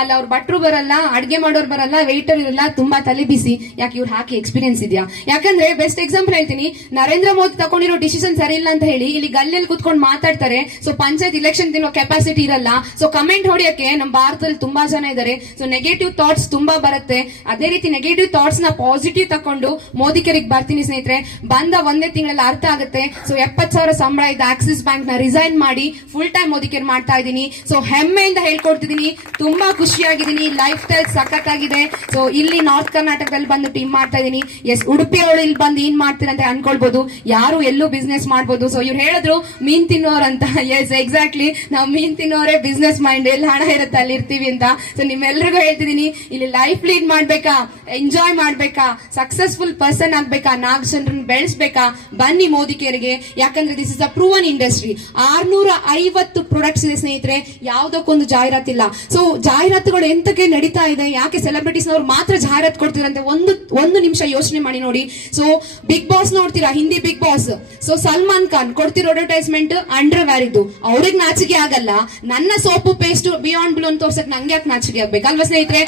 ಅಲ್ಲ ಅವ್ರ ಭಟ್ರು ಬರಲ್ಲ, ಅಡ್ಗೆ ಮಾಡೋರು ಬರಲ್ಲ ವೆಯ್ಟರ್ ಇರಲ್ಲ, ತುಂಬಾ ತಲೆ ಬಿಸಿ. ಯಾಕೆ ಇವ್ರು ಹಾಕಿ ಎಕ್ಸ್ಪೀರಿಯನ್ಸ್ ಇದೆಯಾ? ಯಾಕಂದ್ರೆ ಬೆಸ್ಟ್ ಎಕ್ಸಾಂಪಲ್ ಹೇಳ್ತೀನಿ. ನರೇಂದ್ರ ಮೋದಿ ತಗೊಂಡಿರೋ ಡಿಸಿಷನ್ ಸರಿ ಇಲ್ಲ ಅಂತ ಹೇಳಿ ಇಲ್ಲಿ ಗಲ್ಲಿಯಲ್ಲಿ ಕುತ್ಕೊಂಡು ಮಾತಾಡ್ತಾರೆ. ಸೊ ಪಂಚಾಯತ್ ಇಲೆಕ್ಷನ್ ತಿನ್ನೋ ಕೆಪಾಸಿಟಿ ಇರಲ್ಲ. ಸೊ ಕಮೆಂಟ್ ಹೊಡಿಯಕ್ಕೆ ನಮ್ಮ ಭಾರತದಲ್ಲಿ ತುಂಬಾ ಜನ ಇದ್ದಾರೆ ಸೊ ನೆಗೆಟಿವ್ ಥಾಟ್ಸ್ ತುಂಬಾ ಬರುತ್ತೆ. ಅದೇ ರೀತಿ ನೆಗೆಟಿವ್ ಥಾಟ್ಸ್ನ ಪಾಸಿಟಿವ್ ತಕೊಂಡು ಮೋದಿಕರಿಗೆ ಬರ್ತೀನಿ ಸ್ನೇಹಿತರೆ. ಬಂದ ಒಂದೇ ತಿಂಗಳಲ್ಲಿ ಅರ್ಥ ಆಗುತ್ತೆ. ಸೊ ಎಪ್ಪತ್ ಸಾವಿರ ಸಂಬಳ ಇದ್ದ ಆಕ್ಸಿಸ್ ಬ್ಯಾಂಕ್ನ ರಿಸೈನ್ ಮಾಡಿ ಫುಲ್ ಟೈಮ್ ಮೋದಿಕೇರ್ ಮಾಡ್ತಾ ಇದ್ದೀನಿ. ಸೊ ಹೆಮ್ಮೆಯಿಂದ ಹೇಳ್ಕೊಡ್ತಿದ್ದೀನಿ. ತುಂಬಾ ಖುಷಿಯಾಗಿದ್ದೀನಿ. ಲೈಫ್ ಸ್ಟೈಲ್ ಸಖತ್ತಾಗಿದೆ. ಸೊ ಇಲ್ಲಿ ನಾರ್ತ್ ಕರ್ನಾಟಕದಲ್ಲಿ ಬಂದು ಟೀಮ್ ಮಾಡ್ತಾ ಇದ್ದೀನಿ ಎಸ್ ಉಡುಪಿ ಅವಳು ಇಲ್ಲಿ ಬಂದು ಏನ್ ಮಾಡ್ತೀರ ಅಂತ ಅನ್ಕೊಳ್ಬಹುದು ಯಾರು ಎಲ್ಲೂ ಬಿಸ್ನೆಸ್ ಮಾಡ್ಬೋದು. ಸೊ ಇವ್ರು ಹೇಳಿದ್ರು, ಮೀನ್ ತಿನ್ನೋರ್ ಅಂತ. ಎಸ್ ಎಕ್ಸಾಕ್ಟ್ಲಿ ನಾವು ಮೀನ್ ತಿನ್ನೋರೇ ಬಿಸ್ನೆಸ್ ಮೈಂಡ್ ಎಲ್ಲಿ ಹಣ ಇರುತ್ತೆ, ಅಲ್ಲಿ ಇರ್ತೀವಿ ಅಂತ. ಸೊ ನಿಮ್ಮೆಲ್ರಿಗೂ ಹೇಳ್ತಿದ್ದೀನಿ ಇಲ್ಲಿ ಲೈಫ್ ಲೀಡ್ ಮಾಡ್ಬೇಕಾ? ಎಂಜಾಯ್ ಮಾಡ್ಬೇಕಾ? ಸಕ್ಸಸ್ಫುಲ್ ಪರ್ಸನ್ ಆಗ್ಬೇಕಾ? ನಾಲ್ಕು ಜನರನ್ನ ಬೆಳೆಸ್ಬೇಕಾ? ಬನ್ನಿ ಮೋದಿಕೇರಿಗೆ ಯಾಕಂದ್ರೆ this is a proven industry ಆರ್ನೂರ ಐವತ್ತು ಪ್ರೊಡಕ್ಟ್ಸ್ ಇದೆ ಸ್ನೇಹಿತರೆ, ಯಾವುದಕ್ಕೊಂದು ಜಾಹೀರಾತಿಲ್ಲ. ಸೊ ಜಾಹೀರಾತುಗಳು ಎಂತಕ್ಕೆ ನಡೀತಾ ಇದೆ? ಯಾಕೆ ಸೆಲೆಬ್ರಿಟೀಸ್ ನವರು ಮಾತ್ರ ಜಾಹೀರಾತು ಕೊಡ್ತೀರಂತೆ? ಒಂದು ಒಂದು ನಿಮಿಷ ಯೋಚನೆ ಮಾಡಿ ನೋಡಿ. ಸೊ ಬಿಗ್ ಬಾಸ್ ನೋಡ್ತೀರಾ? Hindi big boss so Salman Khan ಕೊಡ್ತಿರೋ ಅಡ್ವರ್ಟೈಸ್ಮೆಂಟ್ ಅಂಡರ್ ವ್ಯಾರ್ ಇದು ಅವ್ರಿಗೆ ನಾಚಿಕೆ ಆಗಲ್ಲ. ನನ್ನ ಸೋಪು ಪೇಸ್ಟ್ ಬಿಯಾಂಡ್ ಬ್ಲೂ ಅಂತ ತೋರ್ಸಕ್ ನಂಗೆ ಯಾಕೆ ನಾಚಿಕೆ ಆಗ್ಬೇಕಲ್ವಾ ಸ್ನೇಹಿತರೆ?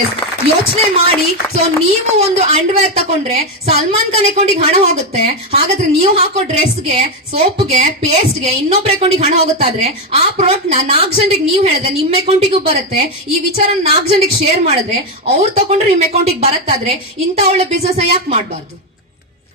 ಎಸ್ ಯೋಚನೆ ಮಾಡಿ. ಸೊ ನೀವು ಒಂದು ಅಂಡರ್ವೇರ್ ತಕೊಂಡ್ರೆ ಸಲ್ಮಾನ್ ಖಾನ್ ಅಕೌಂಟಿಗೆ ಹಣ ಹೋಗುತ್ತೆ. ಹಾಗಾದ್ರೆ ನೀವು ಹಾಕೋ ಡ್ರೆಸ್ಗೆ ಸೋಪ್ಗೆ ಪೇಸ್ಟ್ಗೆ ಇನ್ನೊಬ್ರ ಅಕೌಂಟಿಗೆ ಹಣ ಹೋಗುತ್ತಾದ್ರೆ ಆ ಪ್ರಾಡಕ್ಟ್ನ ನಾಲ್ಕು ಜನರಿಗೆ ನೀವು ಹೇಳಿದ್ರೆ ನಿಮ್ಮ ಅಕೌಂಟಿಗೂ ಬರುತ್ತೆ. ಈ ವಿಚಾರ ನಾಲ್ಕು ಜನರಿಗೆ ಶೇರ್ ಮಾಡಿದ್ರೆ ಅವ್ರು ತಗೊಂಡ್ರೆ ನಿಮ್ಮ ಅಕೌಂಟಿಗೆ ಬರುತ್ತಾದ್ರೆ ಇಂಥ ಒಳ್ಳೆ ಬಿಸ್ನೆಸ್ ಯಾಕೆ ಮಾಡಬಾರ್ದು?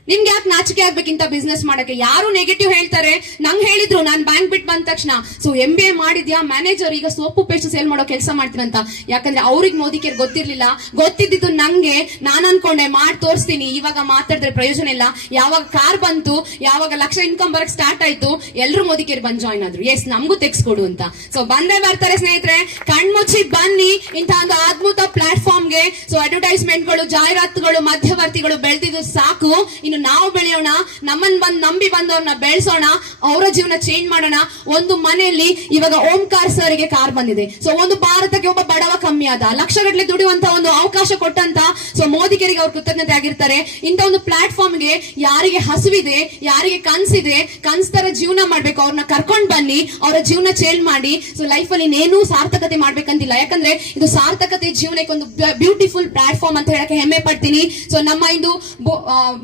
ನಿಮ್ಗೆ ಯಾಕೆ ನಾಚಿಕೆ ಆಗ್ಬೇಕಿಂತ ಬಿಸ್ನೆಸ್ ಮಾಡಕ್ಕೆ? ಯಾರು ನೆಗೆಟಿವ್ ಹೇಳ್ತಾರೆ? ನಂಗೆ ಹೇಳಿದ್ರು, ನಾನು ಬ್ಯಾಂಕ್ ಬಿಟ್ಟು ಬಂದ ತಕ್ಷಣ. ಸೊ ಎಂ ಬಿ ಎ ಮಾಡಿದ್ಯಾ? ಮ್ಯಾನೇಜರ್ ಈಗ ಸೋಪು ಪೇಸ್ಟ್ ಸೇಲ್ ಮಾಡೋ ಕೆಲಸ ಮಾಡ್ತೀನಂತ. ಯಾಕಂದ್ರೆ ಅವ್ರಿಗೆ ಮೋದಿಕೇರ್ ಗೊತ್ತಿರ್ಲಿಲ್ಲ. ಗೊತ್ತಿದ್ದಿದ್ದು ನಂಗೆ. ನಾನು ಅನ್ಕೊಂಡೆ, ಮಾಡಿ ತೋರಿಸ್ತೀನಿ. ಇವಾಗ ಮಾತಾಡಿದ್ರೆ ಪ್ರಯೋಜನ ಇಲ್ಲ. ಯಾವಾಗ ಕಾರ್ ಬಂತು, ಯಾವಾಗ ಲಕ್ಷ ಇನ್ಕಮ್ ಬರಕ್ ಸ್ಟಾರ್ಟ್ ಆಯ್ತು ಎಲ್ಲರೂ ಮೋದಿಕೇರ್ ಬಂದ್ ಜಾಯ್ನ್ ಆದ್ರು. ಎಸ್ ನಮಗೂ ತೆಗ್ಸ್ಕೊಡು ಅಂತ. ಸೊ ಬಂದೇ ಬರ್ತಾರೆ ಸ್ನೇಹಿತರೆ. ಕಣ್ಮುಚ್ಚಿ ಬನ್ನಿ. ಇಂತಹ ಒಂದು ಅದ್ಭುತ ಪ್ಲಾಟ್ಫಾರ್ಮ್ಗೆ ಸೊ ಅಡ್ವರ್ಟೈಸ್ಮೆಂಟ್ಗಳು ಜಾಹೀರಾತುಗಳು, ಮಧ್ಯವರ್ತಿಗಳು ಬೆಳೆದಿದ್ದು ಸಾಕು. ಇನ್ನು ನಾವು ಬೆಳೆಯೋಣ ನಮ್ಮನ್ನ ಬಂದು ನಂಬಿ ಬಂದವ್ರನ್ನ ಬೆಳೆಸೋಣ, ಅವರ ಜೀವನ ಚೇಂಜ್ ಮಾಡೋಣ. ಒಂದು ಮನೆಯಲ್ಲಿ ಇವಾಗ ಓಂಕಾರ್ ಸರ್ಗೆ ಕಾರ್ ಬಂದಿದೆ. ಸೊ ಒಂದು ಭಾರತಕ್ಕೆ ಒಬ್ಬ ಬಡವ ಕಮ್ಮಿ ಆದ ಲಕ್ಷಗಟ್ಟಲೆ ದುಡಿಯುವಂತ ಒಂದು ಅವಕಾಶ ಕೊಟ್ಟಂತ ಸೊ ಮೋದಿಗರಿಗೆ ಅವ್ರ ಕೃತಜ್ಞತೆ ಆಗಿರ್ತಾರೆ. ಇಂತ ಒಂದು ಪ್ಲಾಟ್ಫಾರ್ಮ್ಗೆ ಯಾರಿಗೆ ಹಸುವಿದೆ, ಯಾರಿಗೆ ಕನ್ಸಿದೆ, ಕನ್ಸ್ ತರ ಜೀವನ ಮಾಡ್ಬೇಕು. ಅವ್ರನ್ನ ಕರ್ಕೊಂಡ್ ಬನ್ನಿ, ಅವರ ಜೀವನ ಚೇಂಜ್ ಮಾಡಿ. ಸೊ ಲೈಫ್ ಅಲ್ಲಿ ಇನ್ನೇನು ಸಾರ್ಥಕತೆ ಮಾಡ್ಬೇಕಂತಿಲ್ಲ ಯಾಕಂದ್ರೆ ಇದು ಸಾರ್ಥಕತೆ ಜೀವನಕ್ಕೆ ಒಂದು ಬ್ಯೂಟಿಫುಲ್ ಪ್ಲಾಟ್ಫಾರ್ಮ್ ಅಂತ ಹೇಳಕ್ಕೆ ಹೆಮ್ಮೆ ಪಡ್ತೀನಿ. ಸೊ ನಮ್ಮ ಇಂದು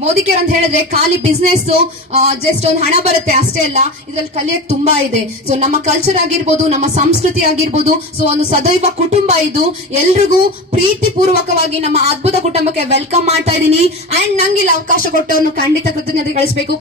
ಮೋದಿಕೇರ್ ಅಂತ ಹೇಳಿದ್ರೆ ಖಾಲಿ ಬಿಸ್ನೆಸ್ ಜಸ್ಟ್ ಒಂದು ಹಣ ಬರುತ್ತೆ, ಅಷ್ಟೇ ಅಲ್ಲ, ಇದ್ರಲ್ಲಿ ಕಲಿಯಕ್ ತುಂಬಾ ಇದೆ. ಸೊ ನಮ್ಮ ಕಲ್ಚರ್ ಆಗಿರ್ಬೋದು, ನಮ್ಮ ಸಂಸ್ಕೃತಿ ಆಗಿರ್ಬೋದು ಸೊ ಒಂದು ಸದೈವ ಕುಟುಂಬ ಇದು. ಎಲ್ರಿಗೂ ಪ್ರೀತಿ ಪೂರ್ವಕವಾಗಿ ನಮ್ಮ ಅದ್ಭುತ ಕುಟುಂಬಕ್ಕೆ ವೆಲ್ಕಮ್ ಮಾಡ್ತಾ ಇದ್ದೀನಿ. ಅಂಡ್ ನಂಗೆ ಇಲ್ಲಿ ಅವಕಾಶ ಕೊಟ್ಟವನು ಖಂಡಿತ ಕೃತಜ್ಞತೆ ಗಳಿಸಬೇಕು